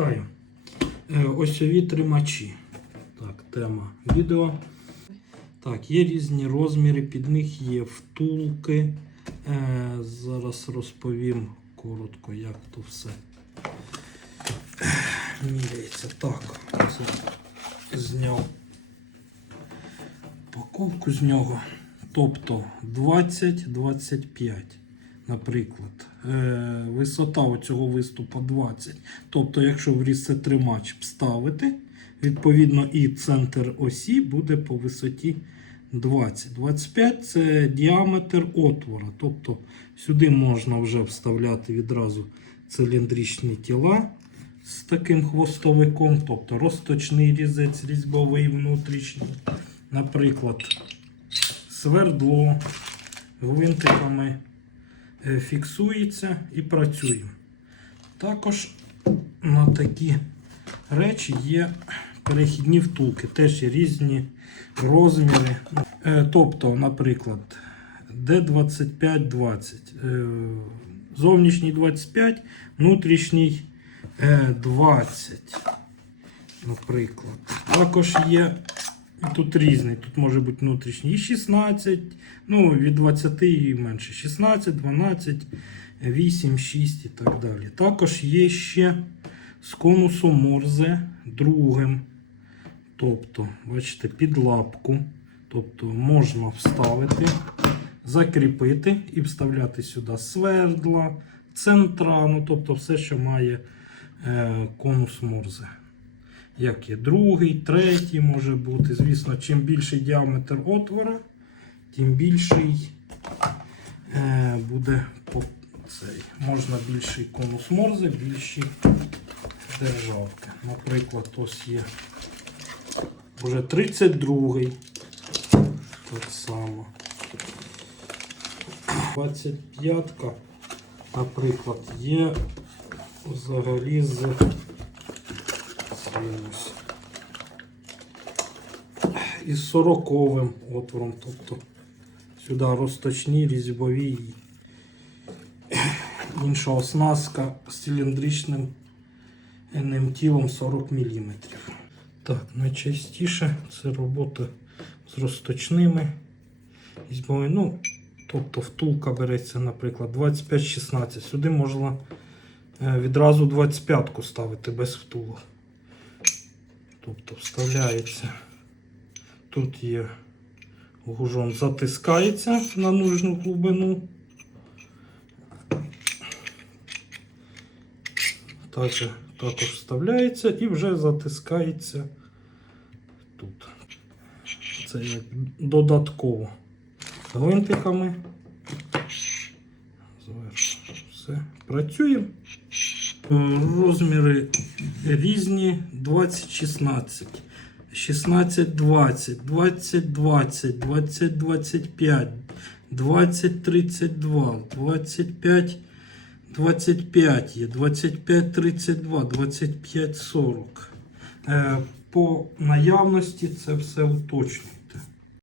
Вітаю. Е, Осьові тримачі. Так, тема відео. Так, є різні розміри, під них є втулки. Е, зараз розповім коротко, як то все міряється. Так, це зняв упаковку з нього. Тобто 20-25, наприклад. Е, висота оцього виступу 20. Тобто, якщо в різце тримач вставити, відповідно і центр осі буде по висоті 20. 25 це діаметр отвора. Тобто сюди можна вже вставляти відразу циліндричні тіла з таким хвостовиком, тобто розточний різець, різьбовий внутрішній. Наприклад, свердло гвинтиками фіксується і працюємо. Також на такі речі є перехідні втулки, теж є різні розміри. Е, Тобто, наприклад, D2520. е, Зовнішній 25, внутрішній е, 20. Наприклад. Також є і тут різний. Тут може бути внутрішній 16, ну від 20 і менше. 16, 12, 8, 6 і так далі. Також є ще з конусом Морзе другим. Тобто, бачите, під лапку. Тобто можна вставити, закріпити і вставляти сюди свердла, центра, ну тобто все, що має е, конус Морзе. Як є другий, третій може бути. Звісно, чим більший діаметр отвора, тим більший е, буде цей. Можна більший конус морзе, більші державки. Наприклад, ось є вже 32-й. Так само. 25-ка, наприклад, є взагалі з Звільнюсь. Із сороковим отвором, тобто сюди розточні, різьбові і інша оснастка з циліндричним тілом 40 мм. Так, найчастіше це робота з розточними різьбовими. Ну, тобто втулка береться, наприклад, 25-16. Сюди можна е, відразу 25-ку ставити без втулок. Тобто вставляється, тут є гужон, затискається на нужну глибину. Також, також вставляється і вже затискається тут. Це як додатково гвинтиками. Зверху все. Працюємо. Розміри різні 20-16, 16-20, 20-20, 20-25, 20-32, 25 25 є, 25-32, 25-40. Е, По наявності це все уточнюється.